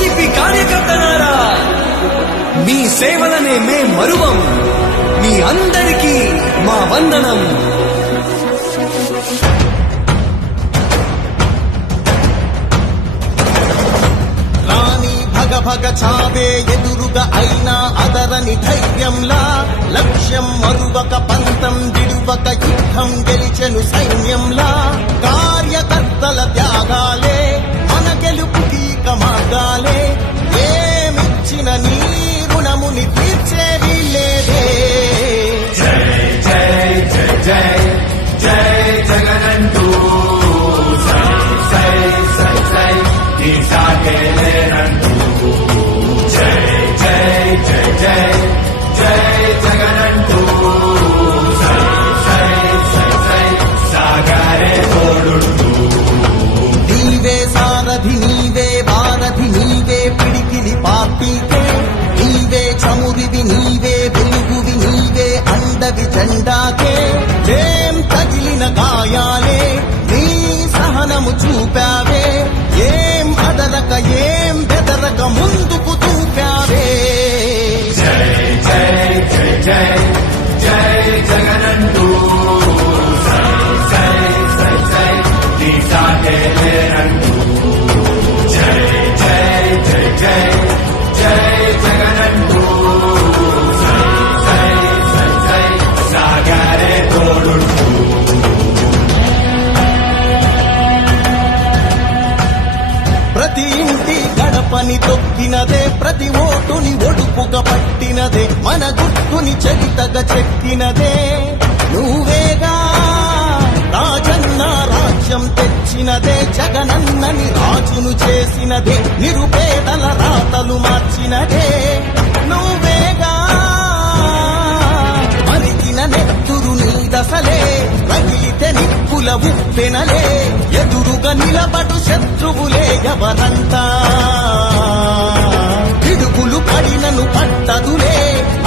YCP కార్యకర్తలారా, మీ సేవలనే మే మరువం. మీ అందరికీ మా వందనం. భగ చావే ఎదురుగా అయినా అదరని ధైర్యంలా, లక్ష్యం మరువక పంతం విడువక యుద్ధం గెలిచెను సైన్యంలా. కార్యకర్తల త్యాగాలే మన గెలుపుకి మార్గాలే. ఏమిచ్చిన నీ రుణముని తీర్చేది లేదే. జై జై జై జై జై జగనంటూ సై సై సై సై ఈ సాగేలేనంటూ. జై జై జై జై జై జగనంటూ సై సై సై సై సాగరే తోడుంటూ. నీవే సారథి నీవే వారధి నీవే పిడికిలి పార్టీకే. నీవే చమురివి నీవే వెలుగువి నీవే అండవి జెండాకే. ఏం తగిలిన గాయాలే నీ సహనము చూపావే. ఏం అదరక ఏం బెదరక ముందుకు చూపావే. జై జై జై జై జై జగనంటూ సై సై సై సై ఈ సాగేలేనంటూ. జై జై జై జై జై జగనంటూ సై సై సై సై సాగరే తోడుంటూ. ప్రతి ఇంటి గడపని తొక్కినదే, ప్రతి ఓటుని ఒడుపుగా పట్టినదే, మన గుర్తుని చరితగా చెక్కినదే నువ్వేగా. రాజన్న రాజ్యం తెచ్చినదే, జగనన్నని రాజును చేసినదే, నిరుపేదల రాతలు మార్చినదే నువ్వేగా. మరిగిన నెత్తురు నీ దశలే, రగిలితే నిప్పుల ఉప్పెనలే. ఎదురుగా నిలబడు శత్రువులే ఎవరంతా. పిడుగులు పడినను పట్టదులే,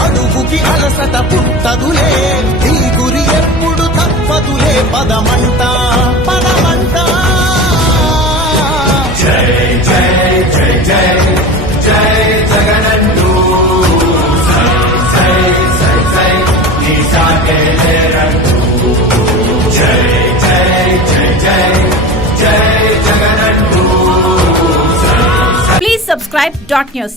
అడుగుకి అలసట పుట్టదులే. నీ గురి ఎప్పుడు తప్పదులే, పదమంట పదమంట. జై జై జై జై జై జగనంటూ సై సై సై సై ఈ సాగేలేనంటూ. జై జై జై జై జై జగనంటూ. Please subscribe .news.